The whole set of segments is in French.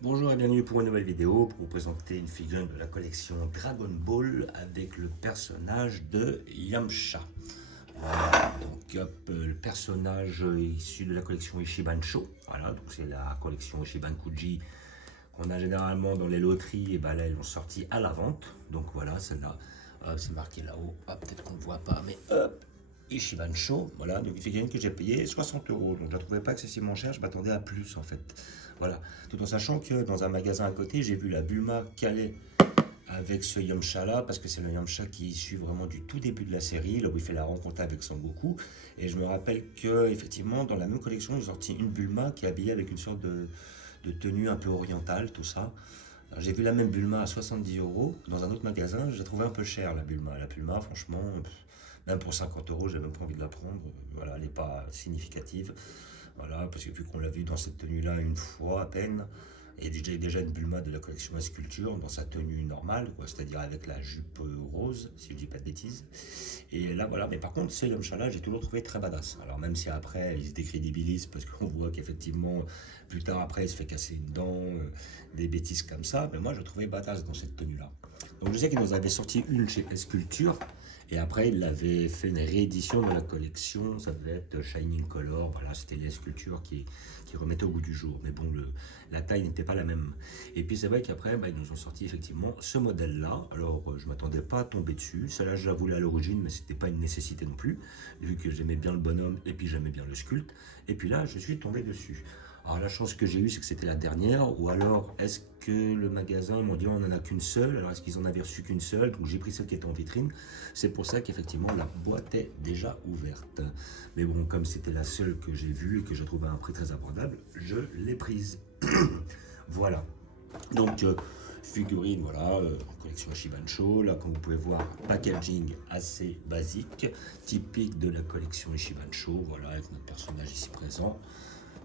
Bonjour et bienvenue pour une nouvelle vidéo pour vous présenter une figurine de la collection Dragon Ball avec le personnage de Yamcha. Voilà, donc le personnage issu de la collection Ichiban Sho. Voilà, donc c'est la collection Ichiban Kuji qu'on a généralement dans les loteries. Et ben là, ils l'ont sorti à la vente. Donc voilà, celle-là, c'est marqué là-haut. Peut-être qu'on ne voit pas, mais hop, Ichiban Sho, voilà, donc une figurine que j'ai payée 60 euros, donc je la trouvais pas excessivement chère, je m'attendais à plus en fait. Voilà, tout en sachant que dans un magasin à côté, j'ai vu la Bulma calée avec ce Yamcha là, parce que c'est le Yamcha qui est issu vraiment du tout début de la série, là où il fait la rencontre avec Son Goku. Et je me rappelle que effectivement dans la même collection, ils ont sorti une Bulma qui est habillée avec une sorte de tenue un peu orientale, tout ça. J'ai vu la même Bulma à 70 euros dans un autre magasin, je l'ai trouvé un peu cher la Bulma. La Bulma, franchement, même pour 50 euros, j'ai même pas envie de la prendre. Voilà, elle n'est pas significative. Voilà, parce que vu qu'on l'a vu dans cette tenue-là une fois à peine, et déjà une Bulma de la collection S Culture dans sa tenue normale, c'est-à-dire avec la jupe rose, si je dis pas de bêtises. Et là, voilà, mais par contre, ces Yamcha-là, j'ai toujours trouvé très badass. Alors, même si après, ils se décrédibilisent, parce qu'on voit qu'effectivement, plus tard après, il se fait casser une dent, des bêtises comme ça, mais moi, je trouvais badass dans cette tenue-là. Donc, je sais qu'ils nous avaient sorti une chez S Culture, et après, il avait fait une réédition de la collection, ça devait être Shining Color, voilà, c'était les sculptures qui remettaient au goût du jour. Mais bon, la taille n'était pas la même. Et puis c'est vrai qu'après, ils nous ont sorti effectivement ce modèle-là. Alors, je ne m'attendais pas à tomber dessus. Celle-là, je la voulais à l'origine, mais ce n'était pas une nécessité non plus, vu que j'aimais bien le bonhomme et puis j'aimais bien le sculpte. Et puis là, je suis tombé dessus. Alors la chance que j'ai eue, c'est que c'était la dernière, ou alors est-ce que le magasin m'ont dit on n'en a qu'une seule, alors est-ce qu'ils en avaient reçu qu'une seule, donc j'ai pris celle qui était en vitrine, c'est pour ça qu'effectivement la boîte est déjà ouverte. Mais bon, comme c'était la seule que j'ai vue et que je trouvais à un prix très abordable, je l'ai prise. Voilà, donc figurine, voilà, collection Ichiban Sho, là comme vous pouvez voir, packaging assez basique, typique de la collection Ichiban Sho, voilà, avec notre personnage ici présent.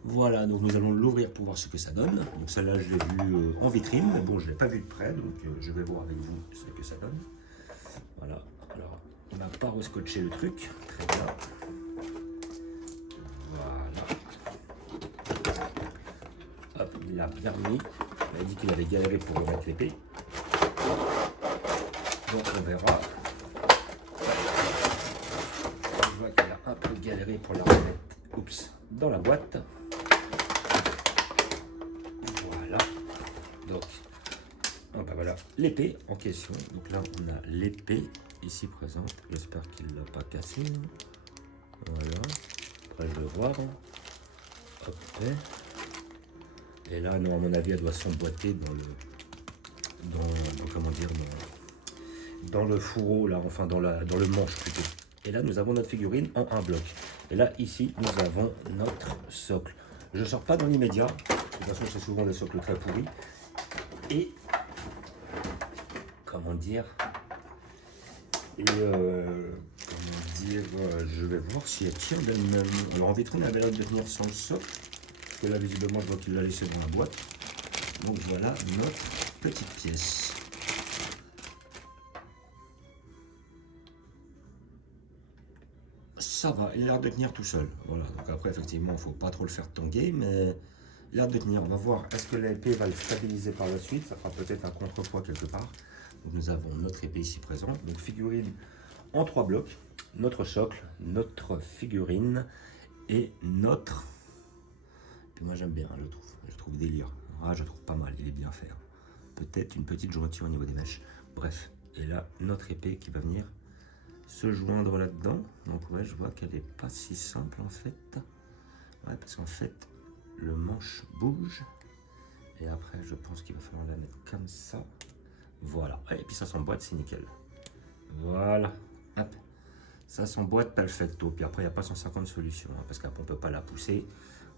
Voilà, donc nous allons l'ouvrir pour voir ce que ça donne. Donc celle-là, je l'ai vue en vitrine, mais bon, je ne l'ai pas vue de près, donc je vais voir avec vous ce que ça donne. Voilà, alors, il ne m'a pas rescotché le truc, très bien. Voilà. Hop, il l'a bien mis. Il m'a dit qu'il avait galéré pour remettre l'épée. Donc on verra. Je vois qu'il a un peu galéré pour la remettre, oups, dans la boîte. Voilà. Donc, voilà l'épée en question. Donc là, on a l'épée ici présente. J'espère qu'il ne l'a pas cassée. Voilà. Après, je vais voir. Hop. Et là, non, à mon avis, elle doit s'emboîter comment dire, dans le fourreau, là, enfin dans le manche plutôt. Et là, nous avons notre figurine en un bloc. Et là, ici, nous avons notre socle. Je ne sors pas dans l'immédiat. De toute façon, c'est souvent des socles très pourris. Et, comment dire, je vais voir si elle tient d'elle-même. Alors, en vitrine, elle avait l'air de tenir sans le socle. Parce que là, visiblement, je vois qu'il l'a laissé dans la boîte. Donc, voilà notre petite pièce. Ça va, il a l'air de tenir tout seul. Voilà, donc après, effectivement, il ne faut pas trop le faire tanguer, mais il a l'air de tenir. On va voir, est-ce que l'épée va le stabiliser par la suite? Ça fera peut-être un contrepoids quelque part. Donc, nous avons notre épée ici présente. Donc, figurine en 3 blocs. Notre socle, notre figurine et notre... Puis moi, j'aime bien, je trouve délire. Ah, je trouve pas mal, il est bien fait. Peut-être une petite jointure au niveau des mèches. Bref, et là, notre épée qui va venir se joindre là-dedans. Donc ouais, je vois qu'elle n'est pas si simple en fait. Ouais, parce qu'en fait, le manche bouge. Et après, je pense qu'il va falloir la mettre comme ça. Voilà. Et puis ça s'emboîte, c'est nickel. Voilà. Hop. Ça s'emboîte perfecto. Puis après, il n'y a pas 150 solutions. Hein, parce qu'après, on ne peut pas la pousser.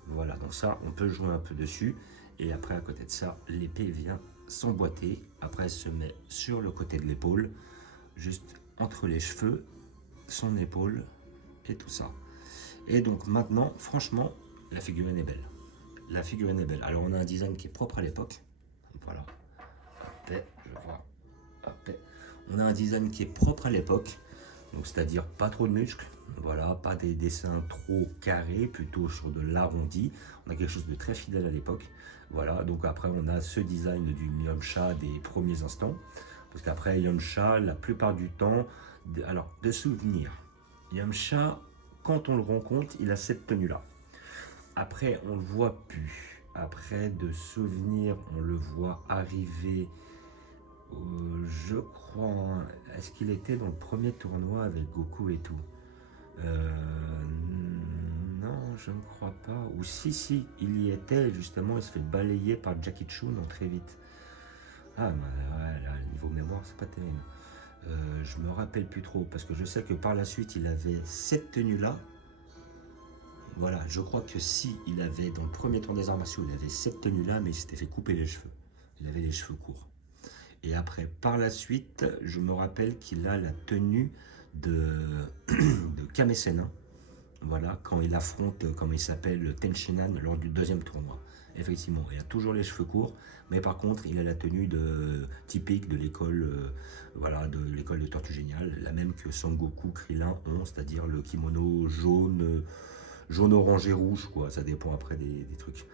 Voilà. Donc ça, on peut jouer un peu dessus. Et après, à côté de ça, l'épée vient s'emboîter. Après, elle se met sur le côté de l'épaule. Juste entre les cheveux, son épaule et tout ça. Et donc maintenant, franchement, la figurine est belle. La figurine est belle. Alors on a un design qui est propre à l'époque. Voilà. Hop, je vois. Hop. On a un design qui est propre à l'époque. Donc c'est-à-dire pas trop de muscles, voilà, pas des dessins trop carrés, plutôt sur de l'arrondi. On a quelque chose de très fidèle à l'époque. Voilà, donc après on a ce design du Yamcha des premiers instants. Parce qu'après Yamcha, la plupart du temps, alors de souvenirs, Yamcha, quand on le rencontre, il a cette tenue-là. Après, on le voit plus. Après, de souvenirs, on le voit arriver, je crois, est-ce qu'il était dans le premier tournoi avec Goku et tout? Non, je ne crois pas. Ou si, il y était, justement, il se fait balayer par Jackie Chun en très vite. Ah, bah, ouais, là, niveau mémoire, c'est pas terrible. Je me rappelle plus trop, parce que je sais que par la suite, il avait cette tenue-là. Voilà, je crois que si il avait, dans le premier tour des arts martiaux, il avait cette tenue-là, mais il s'était fait couper les cheveux. Il avait les cheveux courts. Et après, par la suite, je me rappelle qu'il a la tenue de Kame Sennin. Voilà, quand il affronte, comme il s'appelle, Tenshinhan lors du deuxième tournoi. Effectivement, il a toujours les cheveux courts, mais par contre, il a la tenue typique de l'école, voilà, de l'école de Tortue Géniale, la même que Son Goku, Krillin ont, c'est-à-dire le kimono jaune, jaune, orange et rouge, quoi. Ça dépend après des trucs.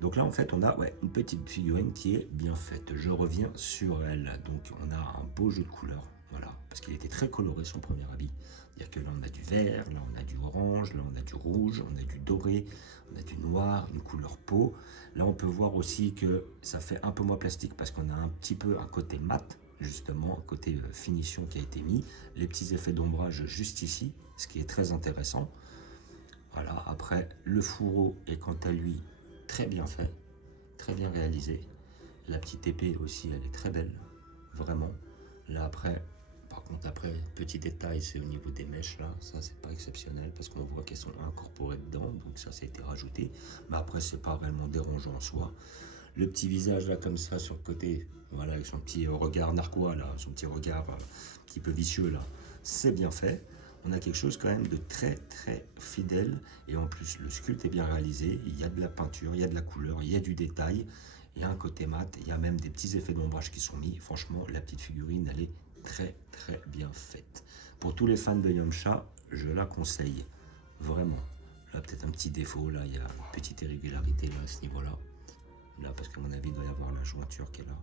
Donc là, en fait, on a une petite figurine qui est bien faite. Je reviens sur elle. Donc, on a un beau jeu de couleurs, voilà, parce qu'il était très coloré son premier habit. C'est-à-dire que là, on a du vert, là, on a du orange, là, on a du rouge, on a du doré, on a du noir, une couleur peau. Là, on peut voir aussi que ça fait un peu moins plastique parce qu'on a un petit peu un côté mat, justement, un côté finition qui a été mis. Les petits effets d'ombrage juste ici, ce qui est très intéressant. Voilà, après, le fourreau est quant à lui très bien fait, très bien réalisé. La petite épée aussi, elle est très belle, vraiment. Là, après, par contre, après, petit détail, c'est au niveau des mèches, là. Ça, c'est pas exceptionnel parce qu'on voit qu'elles sont incorporées dedans, donc ça a été rajouté. Mais après, c'est pas réellement dérangeant en soi. Le petit visage, là, comme ça, sur le côté, voilà, avec son petit regard narquois, là, son petit regard un petit peu vicieux, là, c'est bien fait. On a quelque chose quand même de très très fidèle et en plus le sculpte est bien réalisé, il y a de la peinture, il y a de la couleur, il y a du détail, il y a un côté mat, il y a même des petits effets d'ombrage qui sont mis. Franchement, la petite figurine, elle est très très bien faite. Pour tous les fans de Yamcha, je la conseille, vraiment. Là, peut-être un petit défaut, là, il y a une petite irrégularité là, à ce niveau-là. Là, parce qu'à mon avis, il doit y avoir la jointure qui est là,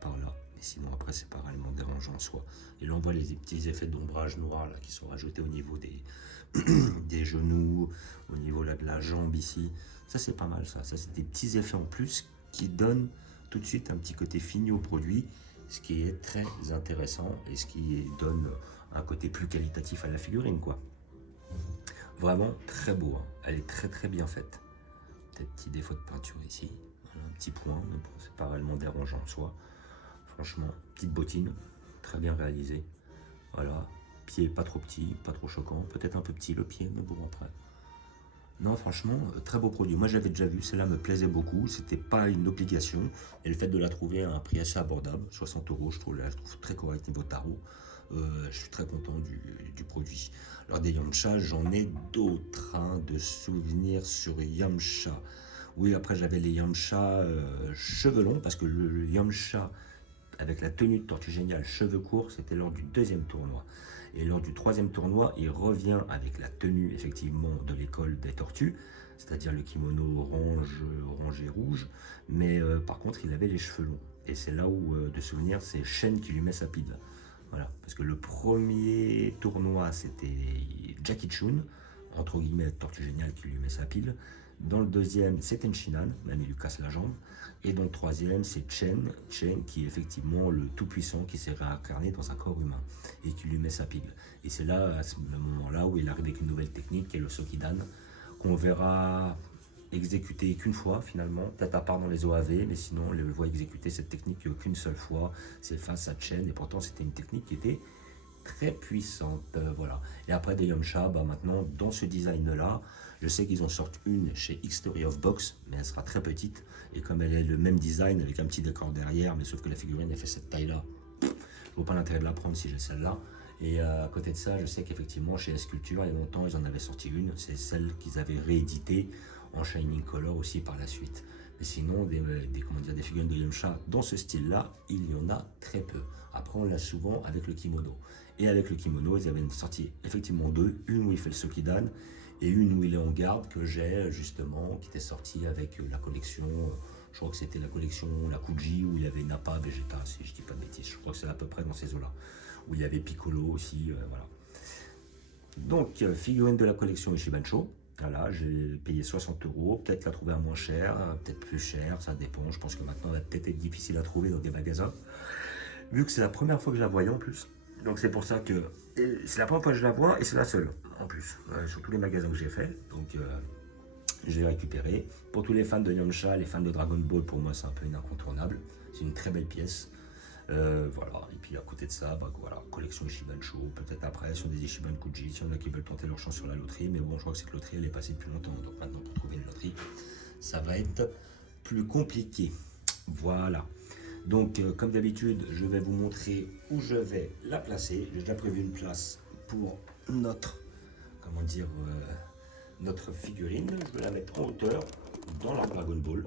par là. Mais sinon, après, c'est pas réellement dérangeant en soi. Et là, on voit les petits effets d'ombrage noir là, qui sont rajoutés au niveau des genoux, au niveau là, de la jambe ici. Ça, c'est pas mal, ça. Ça, c'est des petits effets en plus qui donnent tout de suite un petit côté fini au produit, ce qui est très intéressant et ce qui donne un côté plus qualitatif à la figurine, quoi. Vraiment très beau, hein. Elle est très très bien faite. Peut-être petit défaut de peinture ici. Voilà, un petit point, mais bon, c'est pas réellement dérangeant en soi. Franchement, petite bottine, très bien réalisée. Voilà, pied pas trop petit, pas trop choquant. Peut-être un peu petit le pied, mais bon après. Non, franchement, très beau produit. Moi, j'avais déjà vu, celle-là me plaisait beaucoup. C'était pas une obligation. Et le fait de la trouver à un prix assez abordable, 60 €, je trouve très correct niveau tarot. Je suis très content du produit. Alors, des Yamcha, j'en ai d'autres, hein, de souvenirs sur Yamcha. Oui, après, j'avais les Yamcha cheveux longs, parce que le Yamcha avec la tenue de Tortue Géniale, cheveux courts, c'était lors du deuxième tournoi. Et lors du troisième tournoi, il revient avec la tenue effectivement de l'école des tortues, c'est-à-dire le kimono orange et rouge, mais par contre il avait les cheveux longs. Et c'est là où, de souvenir, c'est Shen qui lui met sa pile. Voilà, parce que le premier tournoi, c'était Jackie Chun, entre guillemets, Tortue Géniale qui lui met sa pile. Dans le deuxième, c'est Tenshinhan, même il lui casse la jambe. Et dans le troisième, c'est Chen qui est effectivement le tout-puissant qui s'est réincarné dans un corps humain et qui lui met sa pile. Et c'est là, à ce moment-là, où il arrive avec une nouvelle technique qui est le Sokidan, qu'on verra exécuter qu'une fois finalement, peut-être à part dans les OAV, mais sinon on le voit exécuter cette technique qu'une seule fois, c'est face à Chen, et pourtant c'était une technique qui était très puissante, voilà. Et après des Yamcha, bah maintenant dans ce design là, je sais qu'ils en sortent une chez History of Box, mais elle sera très petite, et comme elle est le même design avec un petit décor derrière, mais sauf que la figurine elle fait cette taille là, je vois pas l'intérêt de la prendre si j'ai celle-là. Et à côté de ça, je sais qu'effectivement chez Sculpture, il y a longtemps, ils en avaient sorti une, c'est celle qu'ils avaient rééditée en Shining Color aussi par la suite. Et sinon, comment dire, des figurines de Yamcha dans ce style-là, il y en a très peu. Après, on l'a souvent avec le kimono. Et avec le kimono, ils avaient sorti effectivement deux. Une où il fait le Sokidan et une où il est en garde que j'ai justement, qui était sortie avec la collection, je crois que c'était la collection la Kuji, où il y avait Nappa, Vegeta, si je dis pas de bêtises. Je crois que c'est à peu près dans ces eaux-là. Où il y avait Piccolo aussi, voilà. Donc, figurine de la collection Ishibancho. Voilà, j'ai payé 60 €. Peut-être la trouver à moins cher, peut-être plus cher, ça dépend. Je pense que maintenant, elle va peut-être être difficile à trouver dans des magasins. Vu que c'est la première fois que je la voyais en plus. Donc, c'est pour ça que c'est la première fois que je la vois et c'est la seule en plus. Sur tous les magasins que j'ai fait. Donc, je l'ai récupéré. Pour tous les fans de Yamcha, les fans de Dragon Ball, pour moi, c'est un peu une incontournable. C'est une très belle pièce. Voilà, et puis à côté de ça, bah, voilà, collection Ishiban Show, peut-être après sur des Ishiban Kuji, s'il y en a qui veulent tenter leur chance sur la loterie, mais bon, je crois que cette loterie elle est passée depuis longtemps, donc maintenant pour trouver une loterie, ça va être plus compliqué. Voilà, donc comme d'habitude, je vais vous montrer où je vais la placer. J'ai déjà prévu une place pour notre, comment dire, notre figurine. Je vais la mettre en hauteur dans la Dragon Ball,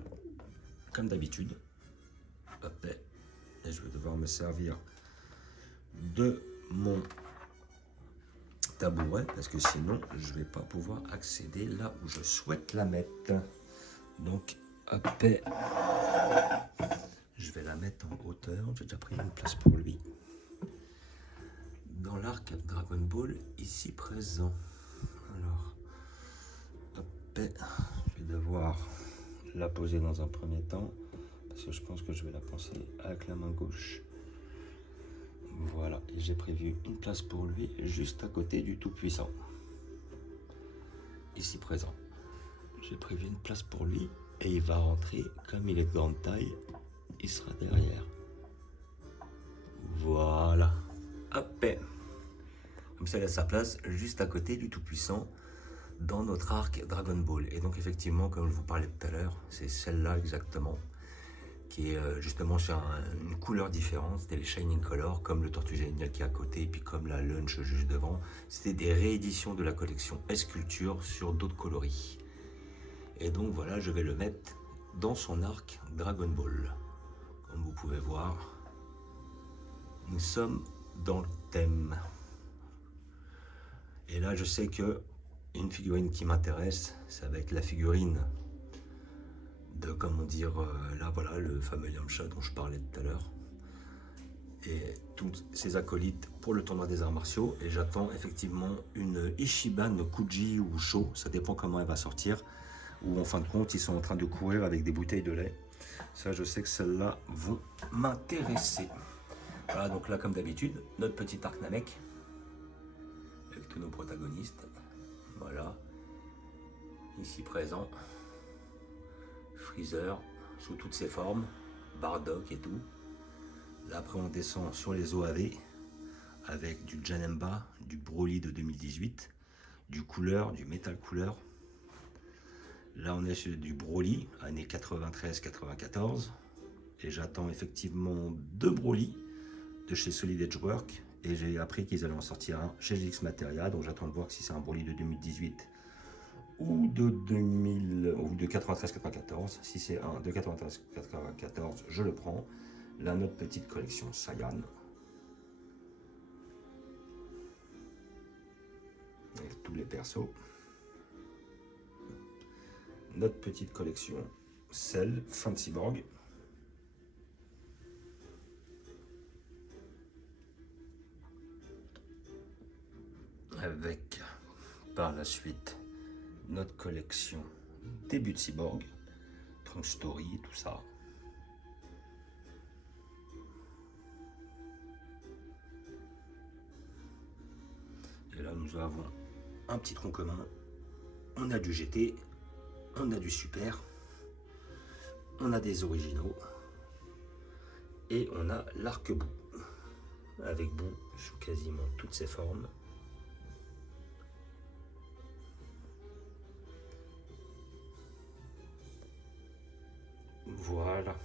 comme d'habitude. Hop, et je vais devoir me servir de mon tabouret parce que sinon je vais pas pouvoir accéder là où je souhaite la mettre. Donc hop, je vais la mettre en hauteur. J'ai déjà pris une place pour lui dans l'arc Dragon Ball ici présent. Alors hop, je vais devoir la poser dans un premier temps parce que je pense que je vais la penser avec la main gauche. Voilà, et j'ai prévu une place pour lui juste à côté du Tout-Puissant. Ici présent. J'ai prévu une place pour lui et il va rentrer, comme il est de grande taille, il sera derrière. Voilà. Hop. Comme ça, il a sa place juste à côté du Tout-Puissant dans notre arc Dragon Ball. Et donc effectivement, comme je vous parlais tout à l'heure, c'est celle-là exactement, qui est justement sur une couleur différente, c'était les Shining Color, comme le Tortue Génial qui est à côté, et puis comme la Lunch juste devant. C'était des rééditions de la collection S-Culture sur d'autres coloris. Et donc voilà, je vais le mettre dans son arc Dragon Ball. Comme vous pouvez voir, nous sommes dans le thème. Et là, je sais que une figurine qui m'intéresse, ça va être la figurine de, comment dire, là voilà, le fameux Yamcha dont je parlais tout à l'heure, et tous ses acolytes pour le tournoi des arts martiaux. Et j'attends effectivement une Ichiban Kuji ou Sho, ça dépend comment elle va sortir, où en fin de compte ils sont en train de courir avec des bouteilles de lait. Ça, je sais que celles-là vont m'intéresser. Voilà, donc là comme d'habitude, notre petit arc Namek avec tous nos protagonistes. Voilà, ici présent, Freezer sous toutes ses formes, Bardock et tout. Là après on descend sur les OAV avec du Janemba, du Broly de 2018, du Couleur, du Metal Couleur. Là on est sur du Broly, années 93-94. Et j'attends effectivement deux Broly de chez Solid Edge Work. Et j'ai appris qu'ils allaient en sortir un chez GX Materia, donc j'attends de voir si c'est un Broly de 2018 ou de 2000 ou de 93-94. Si c'est un de 93-94, je le prends. Là, notre petite collection Saiyan avec tous les persos. Notre petite collection Cell fin de Cyborg. Avec par la suite notre collection début de Cyborg, Trunk Story, tout ça. Et là nous avons un petit tronc commun. On a du GT, on a du Super, on a des originaux et on a l'arc-bout avec bout sous quasiment toutes ses formes. Voilà.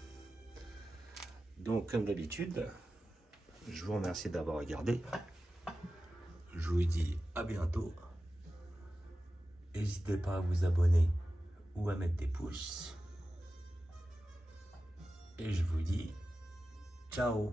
Donc comme d'habitude, je vous remercie d'avoir regardé. Je vous dis à bientôt. N'hésitez pas à vous abonner ou à mettre des pouces. et je vous dis ciao.